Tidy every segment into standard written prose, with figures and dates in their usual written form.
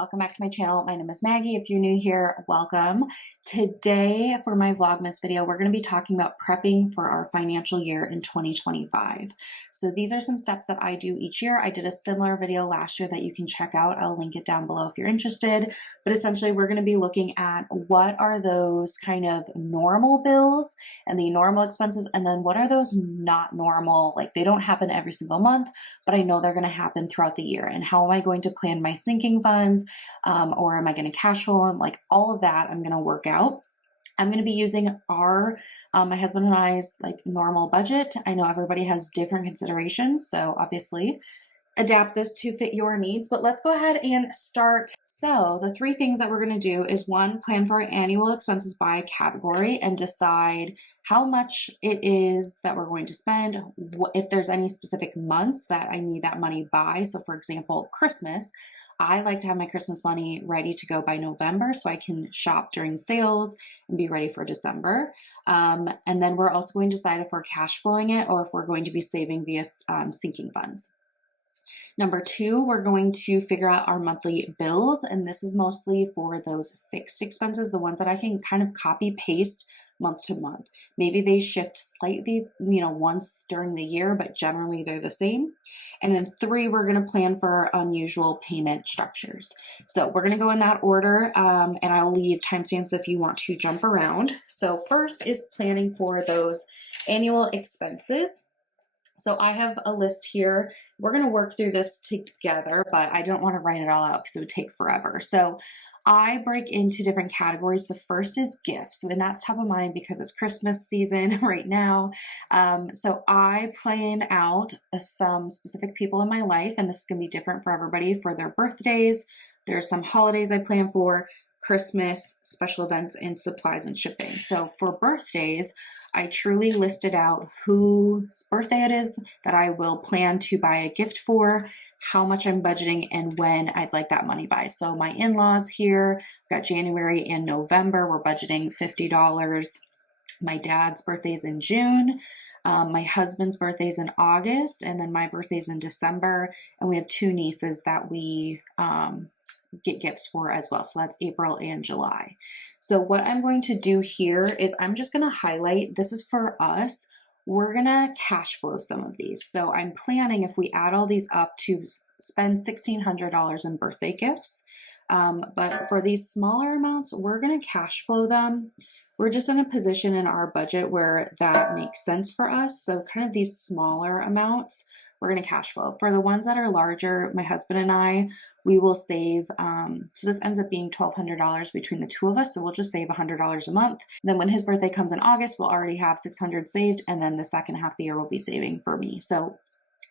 welcome back to my channel. My name is Maggie. If you're new here, welcome. Today for my Vlogmas video, we're going to be talking about prepping for our financial year in 2025. So these are some steps that I do each year. I did a similar video last year that you can check out. I'll link it down below if you're interested. But essentially, we're going to be looking at what are those kind of normal bills and the normal expenses, and then what are those not normal, like they don't happen every single month, but I know they're going to happen throughout the year, and how am I going to plan my sinking funds, or am I going to cash flow them? Like all of that I'm going to work out. I'm going to be using our, my husband and I's like normal budget. I know everybody has different considerations, so obviously adapt this to fit your needs, but let's go ahead and start. So the three things that we're going to do is one, plan for our annual expenses by category and decide how much it is that we're going to spend, if there's any specific months that I need that money by. So for example, Christmas, I like to have my Christmas money ready to go by November so I can shop during sales and be ready for December. And then we're also going to decide if we're cash flowing it or if we're going to be saving via sinking funds. Number two, we're going to figure out our monthly bills, and this is mostly for those fixed expenses, the ones that I can kind of copy paste month to month. Maybe they shift slightly, once during the year, but generally they're the same. And then three, we're going to plan for unusual payment structures. So we're going to go in that order, and I'll leave timestamps if you want to jump around. So first is planning for those annual expenses. So I have a list here. We're going to work through this together, but I don't want to write it all out because it would take forever. So I break into different categories. The first is gifts, and that's top of mind because it's Christmas season right now. So I plan out some specific people in my life, and this is going to be different for everybody for their birthdays. There's some holidays I plan for, Christmas, special events, and supplies and shipping. So for birthdays, I truly listed out whose birthday it is that I will plan to buy a gift for, how much I'm budgeting, and when I'd like that money by. So my in-laws here, got January and November, we're budgeting $50. My dad's birthday's in June. My husband's birthday's in August, and then my birthday's in December. And we have two nieces that we get gifts for as well. So that's April and July. So what I'm going to do here is I'm just going to highlight, this is for us, we're going to cash flow some of these. So I'm planning, if we add all these up, to spend $1,600 in birthday gifts. But for these smaller amounts, we're going to cash flow them. We're just in a position in our budget where that makes sense for us. So kind of these smaller amounts, we're going to cash flow. For the ones that are larger, my husband and I, we will save, so this ends up being $1,200 between the two of us. So we'll just save $100 a month. Then when his birthday comes in August, we'll already have $600 saved. And then the second half of the year will be saving for me. So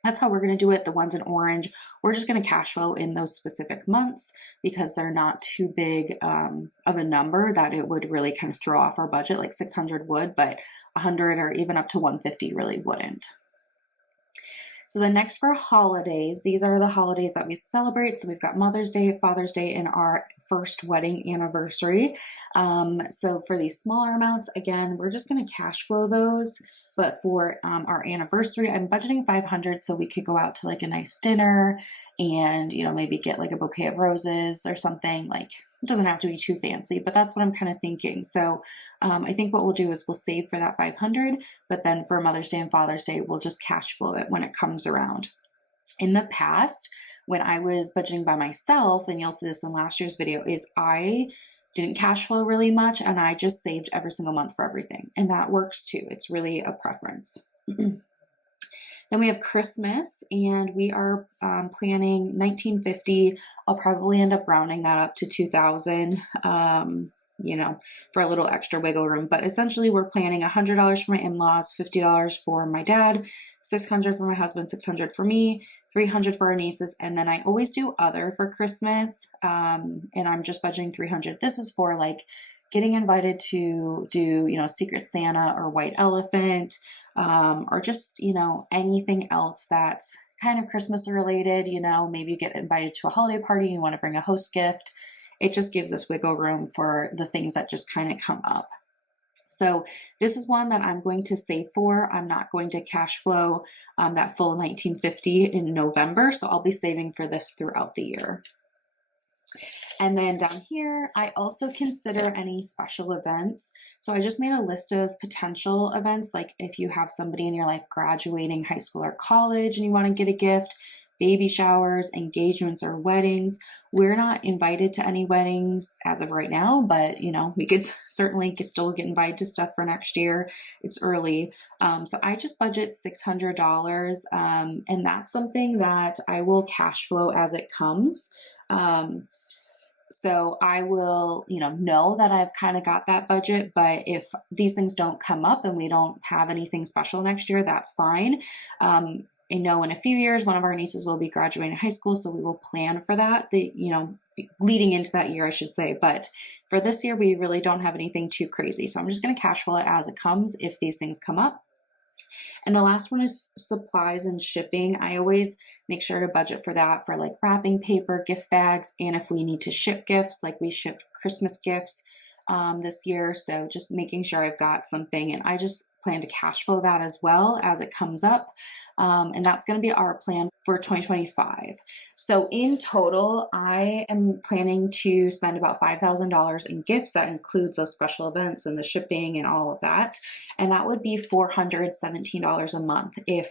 that's how we're going to do it. The ones in orange, we're just going to cash flow in those specific months because they're not too big of a number that it would really kind of throw off our budget. Like 600 would, but 100 or even up to 150 really wouldn't. So the next for holidays, these are the holidays that we celebrate. So we've got Mother's Day, Father's Day, and our first wedding anniversary. So for these smaller amounts, again, we're just going to cash flow those. But for our anniversary, I'm budgeting $500 so we could go out to like a nice dinner and, maybe get like a bouquet of roses or something. Like, it doesn't have to be too fancy, but that's what I'm kind of thinking. So I think what we'll do is we'll save for that $500, but then for Mother's Day and Father's Day, we'll just cash flow it when it comes around. In the past, when I was budgeting by myself, and you'll see this in last year's video, is I didn't cash flow really much, and I just saved every single month for everything. And that works too. It's really a preference. Then we have Christmas, and we are planning $1,950. I'll probably end up rounding that up to $2,000, for a little extra wiggle room. But essentially, we're planning $100 for my in-laws, $50 for my dad, $600 for my husband, $600 for me, $300 for our nieces, and then I always do other for Christmas, and I'm just budgeting $300. This is for like getting invited to do, Secret Santa or White Elephant, or just, anything else that's kind of Christmas related. Maybe you get invited to a holiday party, you want to bring a host gift. It just gives us wiggle room for the things that just kind of come up. So this is one that I'm going to save for. I'm not going to cash flow that full $1,950 in November. So I'll be saving for this throughout the year. And then down here, I also consider any special events. So I just made a list of potential events, like if you have somebody in your life graduating high school or college and you want to get a gift, baby showers, engagements, or weddings. We're not invited to any weddings as of right now, but you know, we could certainly still get invited to stuff for next year. It's early. So I just budget $600, and that's something that I will cash flow as it comes. So I will, know that I've kind of got that budget, but if these things don't come up and we don't have anything special next year, that's fine. I know in a few years, one of our nieces will be graduating high school, so we will plan for that, leading into that year, I should say. But for this year, we really don't have anything too crazy. So I'm just going to cash flow it as it comes if these things come up. And the last one is supplies and shipping. I always make sure to budget for that, for like wrapping paper, gift bags, and if we need to ship gifts, like we shipped Christmas gifts this year. So just making sure I've got something, and I just plan to cash flow that as well as it comes up. And that's going to be our plan for 2025. So in total, I am planning to spend about $5,000 in gifts. That includes those special events and the shipping and all of that. And that would be $417 a month if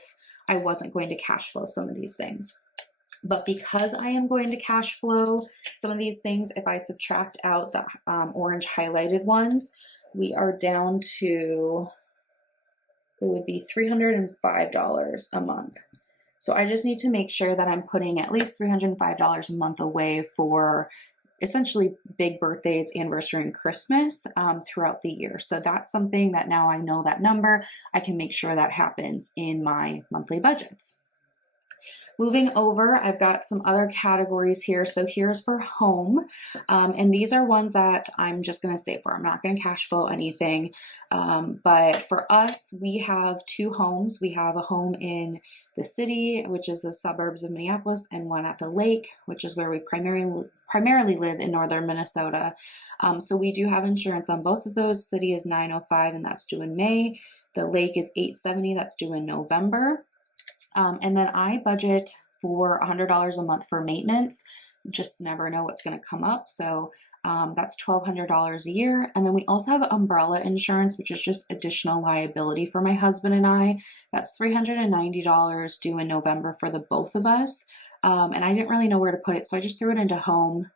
I wasn't going to cash flow some of these things. But because I am going to cash flow some of these things, if I subtract out the orange highlighted ones, we are down to, it would be $305 a month. So I just need to make sure that I'm putting at least $305 a month away for essentially big birthdays, anniversary, and Christmas throughout the year. So that's something that now I know that number, I can make sure that happens in my monthly budgets. Moving over, I've got some other categories here. So here's for home. And these are ones that I'm just going to save for. I'm not going to cash flow anything. But for us, we have two homes. We have a home in the city, which is the suburbs of Minneapolis, and one at the lake, which is where we primarily live in northern Minnesota. So we do have insurance on both of those. City is $905, and that's due in May. The lake is $870, that's due in November. And then I budget for $100 a month for maintenance. Just never know what's going to come up. So that's $1,200 a year. And then we also have umbrella insurance, which is just additional liability for my husband and I. That's $390 due in November for the both of us. And I didn't really know where to put it, so I just threw it into home.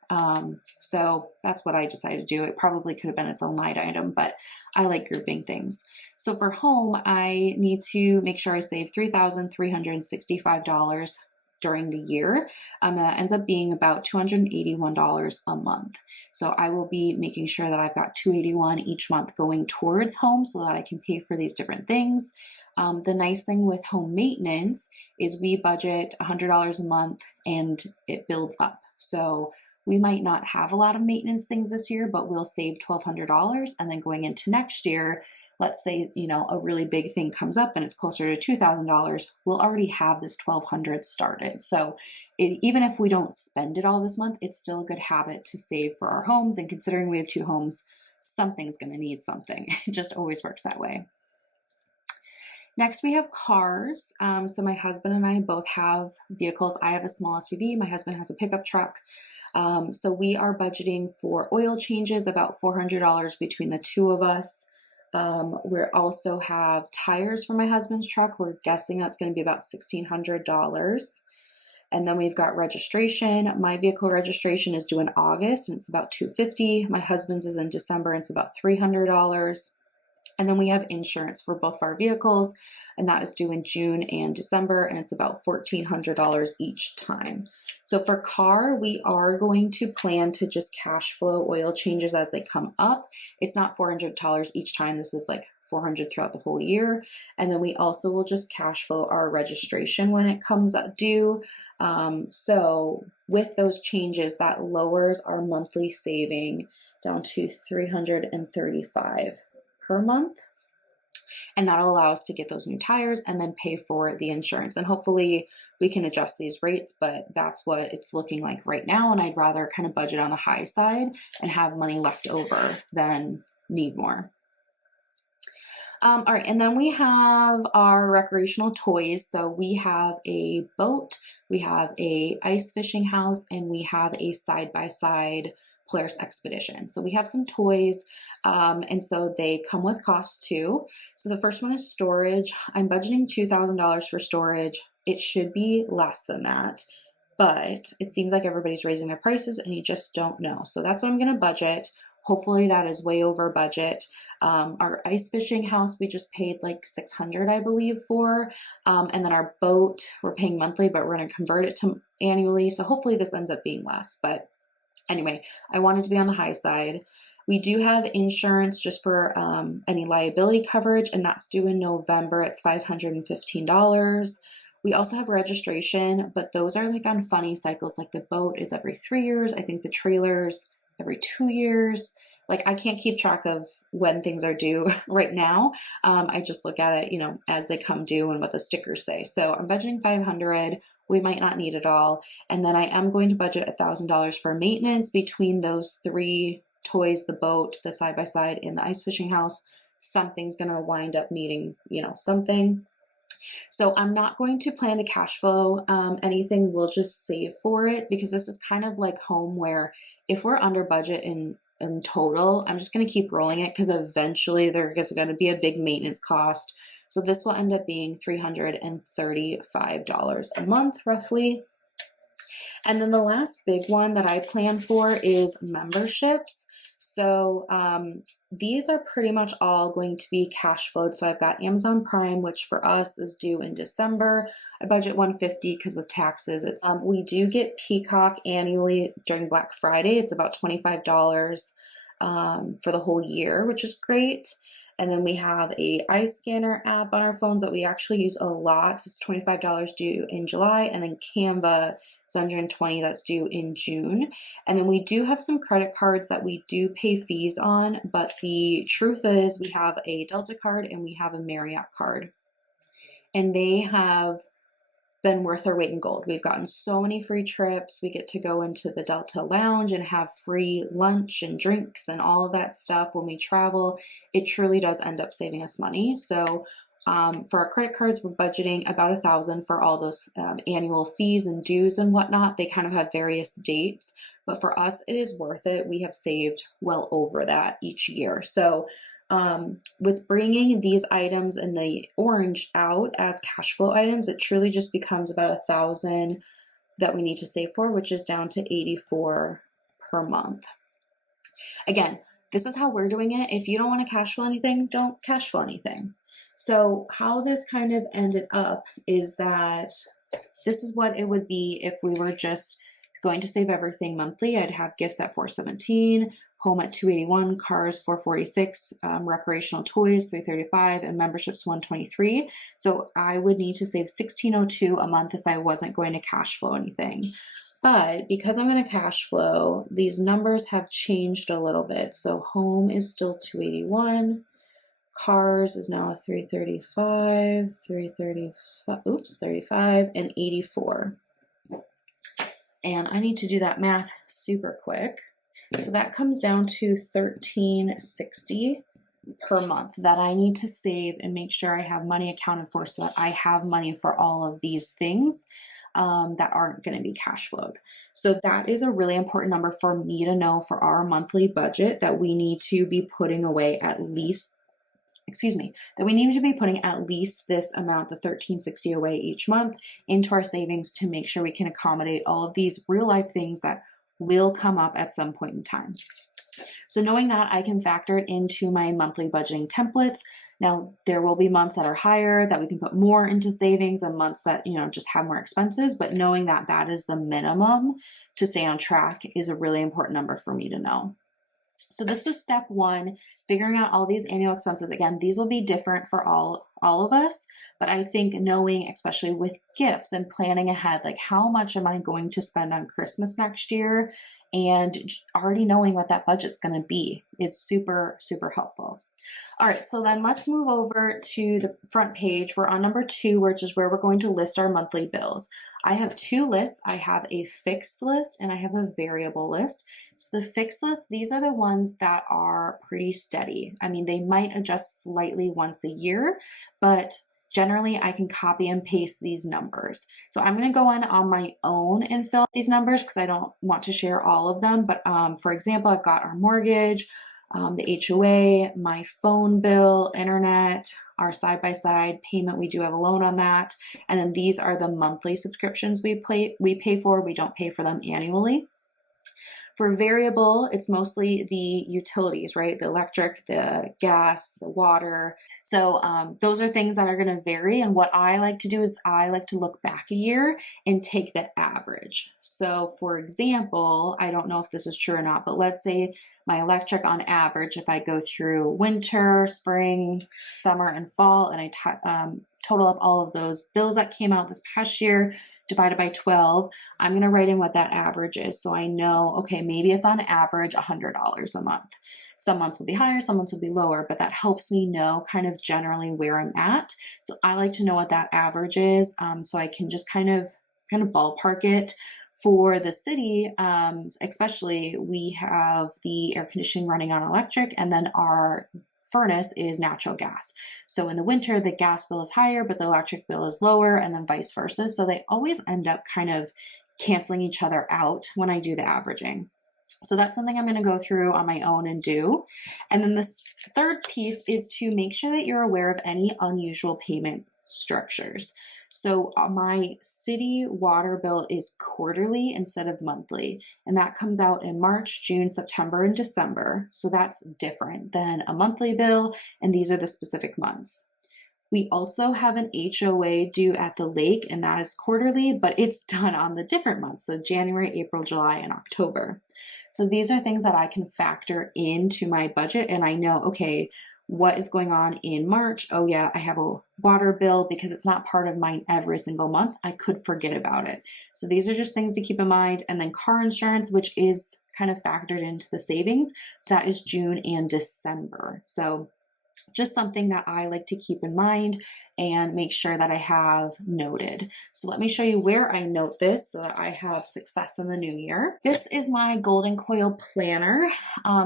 So that's what I decided to do. It probably could have been its own line item, but I like grouping things. So for home, I need to make sure I save $3,365 during the year. That ends up being about $281 a month. So I will be making sure that I've got $281 each month going towards home so that I can pay for these different things. The nice thing with home maintenance is we budget $100 a month and it builds up. So we might not have a lot of maintenance things this year, but we'll save $1,200. And then going into next year, let's say, a really big thing comes up and it's closer to $2,000, we'll already have this $1,200 started. So even if we don't spend it all this month, it's still a good habit to save for our homes. And considering we have two homes, something's going to need something. It just always works that way. Next, we have cars. So my husband and I both have vehicles. I have a small SUV. My husband has a pickup truck. So we are budgeting for oil changes, about $400 between the two of us. We also have tires for my husband's truck. We're guessing that's going to be about $1,600. And then we've got registration. My vehicle registration is due in August, and it's about $250. My husband's is in December, and it's about $300. And then we have insurance for both of our vehicles, and that is due in June and December, and it's about $1,400 each time. So for car, we are going to plan to just cash flow oil changes as they come up. It's not $400 each time. This is like $400 throughout the whole year. And then we also will just cash flow our registration when it comes up due. So with those changes, that lowers our monthly saving down to $335 per month. And that'll allow us to get those new tires and then pay for the insurance. And hopefully we can adjust these rates, but that's what it's looking like right now. And I'd rather kind of budget on the high side and have money left over than need more. All right, and then we have our recreational toys. So we have a boat, we have a ice fishing house, and we have a side-by-side Polaris Expedition. So we have some toys, and so they come with costs too. So the first one is storage. I'm budgeting $2,000 for storage. It should be less than that, but it seems like everybody's raising their prices and you just don't know. So that's what I'm going to budget. Hopefully that is way over budget. Our ice fishing house, we just paid like $600, I believe, for. And then our boat, we're paying monthly, but we're going to convert it to annually. So hopefully this ends up being less. But anyway, I wanted to be on the high side. We do have insurance just for any liability coverage, and that's due in November. It's $515. We also have registration, but those are like on funny cycles. Like the boat is every 3 years. I think the trailer's every 2 years. Like I can't keep track of when things are due right now. I just look at it, as they come due and what the stickers say. So I'm budgeting $500. We might not need it all. And then I am going to budget $1,000 for maintenance between those three toys, the boat, the side-by-side, and the ice fishing house. Something's going to wind up needing, something. So I'm not going to plan to cash flow anything. We'll just save for it because this is kind of like home where if we're under budget in total, I'm just going to keep rolling it because eventually there's going to be a big maintenance cost. So this will end up being $335 a month roughly. And then the last big one that I plan for is memberships. So these are pretty much all going to be cash flowed. So I've got Amazon Prime, which for us is due in December. I budget $150 because with taxes, it's we do get Peacock annually during Black Friday. It's about $25 for the whole year, which is great. And then we have a eye scanner app on our phones that we actually use a lot. So it's $25 due in July, and then Canva is $120 that's due in June. And then we do have some credit cards that we do pay fees on, but the truth is we have a Delta card and we have a Marriott card. And they have been worth their weight in gold. We've gotten so many free trips. We get to go into the Delta Lounge and have free lunch and drinks and all of that stuff when we travel. It truly does end up saving us money. So for our credit cards, we're budgeting about $1,000 for all those annual fees and dues and whatnot. They kind of have various dates, but for us, it is worth it. We have saved well over that each year. So with bringing these items in the orange out as cash flow items, it truly just becomes about $1,000 that we need to save for, which is down to $84 per month. Again, this is how we're doing it. If you don't want to cash flow anything, don't cash flow anything. So how this kind of ended up is that this is what it would be if we were just going to save everything monthly. I'd have gifts at $417, home at $281, cars $446, recreational toys $335, and memberships $123. So I would need to save $1,602 a month if I wasn't going to cash flow anything. But because I'm going to cash flow, these numbers have changed a little bit. So home is still $281. Cars is now $335, $35, and $84. And I need to do that math super quick. So that comes down to $1,360 per month that I need to save and make sure I have money accounted for so that I have money for all of these things that aren't going to be cash flowed. So that is a really important number for me to know for our monthly budget that we need to be putting away at least that we need to be putting at least this amount, the $1,360 away each month into our savings to make sure we can accommodate all of these real life things that will come up at some point in time. So knowing that, I can factor it into my monthly budgeting templates. Now, there will be months that are higher that we can put more into savings and months that, just have more expenses, but knowing that that is the minimum to stay on track is a really important number for me to know. So this was step one, figuring out all these annual expenses. Again, these will be different for all of us, but I think knowing, especially with gifts and planning ahead, like how much am I going to spend on Christmas next year, and already knowing what that budget's going to be is super, super helpful. All right, so then let's move over to the front page. We're on number 2, which is where we're going to list our monthly bills. I have two lists. I have a fixed list and I have a variable list. So the fixed list, these are the ones that are pretty steady. I mean, they might adjust slightly once a year, but generally I can copy and paste these numbers. So I'm going to go on my own and fill out these numbers because I don't want to share all of them. But for example, I've got our mortgage, the HOA, my phone bill, internet, our side-by-side payment. We do have a loan on that. And then these are the monthly subscriptions we pay for. We don't pay for them annually. For variable, it's mostly the utilities, right? The electric, the gas, the water. So those are things that are going to vary. And what I like to do is I like to look back a year and take the average. So for example, I don't know if this is true or not, but let's say my electric on average, if I go through winter, spring, summer, and fall, and I total up all of those bills that came out this past year, divided by 12, I'm going to write in what that average is. So I know, okay, maybe it's on average $100 a month. Some months will be higher, some months will be lower, but that helps me know kind of generally where I'm at. So I like to know what that average is, so I can just kind of ballpark it. For the city, especially, we have the air conditioning running on electric, and then our furnace is natural gas. So in the winter, the gas bill is higher, but the electric bill is lower, and then vice versa. So they always end up kind of canceling each other out when I do the averaging. So that's something I'm going to go through on my own and do. And then the third piece is to make sure that you're aware of any unusual payment structures. So my city water bill is quarterly instead of monthly, and that comes out in March, June, September, and December. So that's different than a monthly bill, and these are the specific months. We also have an HOA due at the lake, and that is quarterly, but it's done on the different months. So January, April, July, and October. So these are things that I can factor into my budget, and I know, okay, what is going on in March? Oh yeah, I have a water bill because it's not part of mine every single month. I could forget about it. So these are just things to keep in mind. And then car insurance, which is kind of factored into the savings, that is June and December. So just something that I like to keep in mind and make sure that I have noted. So let me show you where I note this so that I have success in the new year. This is my Golden Coil planner.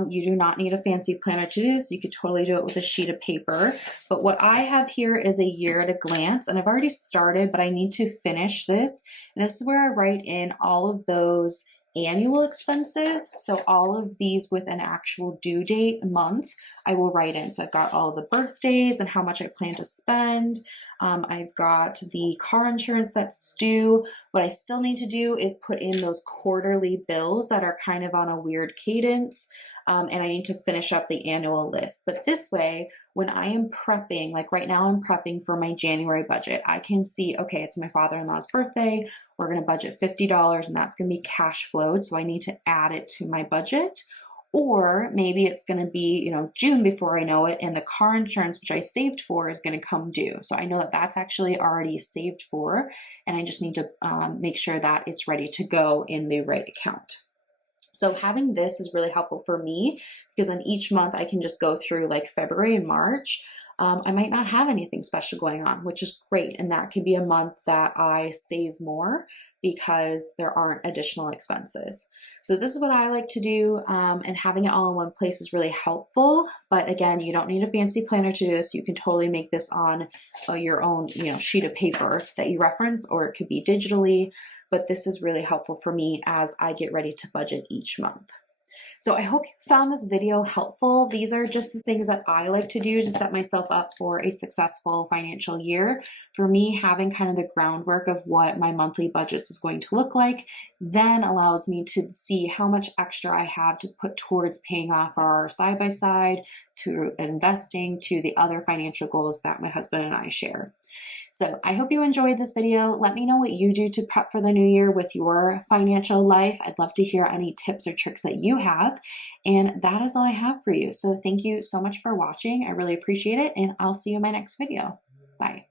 You do not need a fancy planner to do this. You could totally do it with a sheet of paper. But what I have here is a year at a glance, and I've already started, but I need to finish this. And this is where I write in all of those annual expenses. So all of these with an actual due date month, I will write in. So I've got all the birthdays and how much I plan to spend. I've got the car insurance that's due. What I still need to do is put in those quarterly bills that are kind of on a weird cadence. And I need to finish up the annual list. But this way, when I am prepping, like right now I'm prepping for my January budget, I can see, okay, it's my father-in-law's birthday. We're going to budget $50 and that's going to be cash flowed. So I need to add it to my budget. Or maybe it's going to be, June before I know it, and the car insurance, which I saved for, is going to come due. So I know that that's actually already saved for, and I just need to make sure that it's ready to go in the right account. So having this is really helpful for me because then each month I can just go through like February and March. I might not have anything special going on, which is great. And that could be a month that I save more because there aren't additional expenses. So this is what I like to do. And having it all in one place is really helpful. But again, you don't need a fancy planner to do this. You can totally make this on your own, sheet of paper that you reference, or it could be digitally. But this is really helpful for me as I get ready to budget each month. So I hope you found this video helpful. These are just the things that I like to do to set myself up for a successful financial year. For me, having kind of the groundwork of what my monthly budgets is going to look like then allows me to see how much extra I have to put towards paying off our side-by-side, to investing, to the other financial goals that my husband and I share. So I hope you enjoyed this video. Let me know what you do to prep for the new year with your financial life. I'd love to hear any tips or tricks that you have. And that is all I have for you. So thank you so much for watching. I really appreciate it. And I'll see you in my next video. Bye.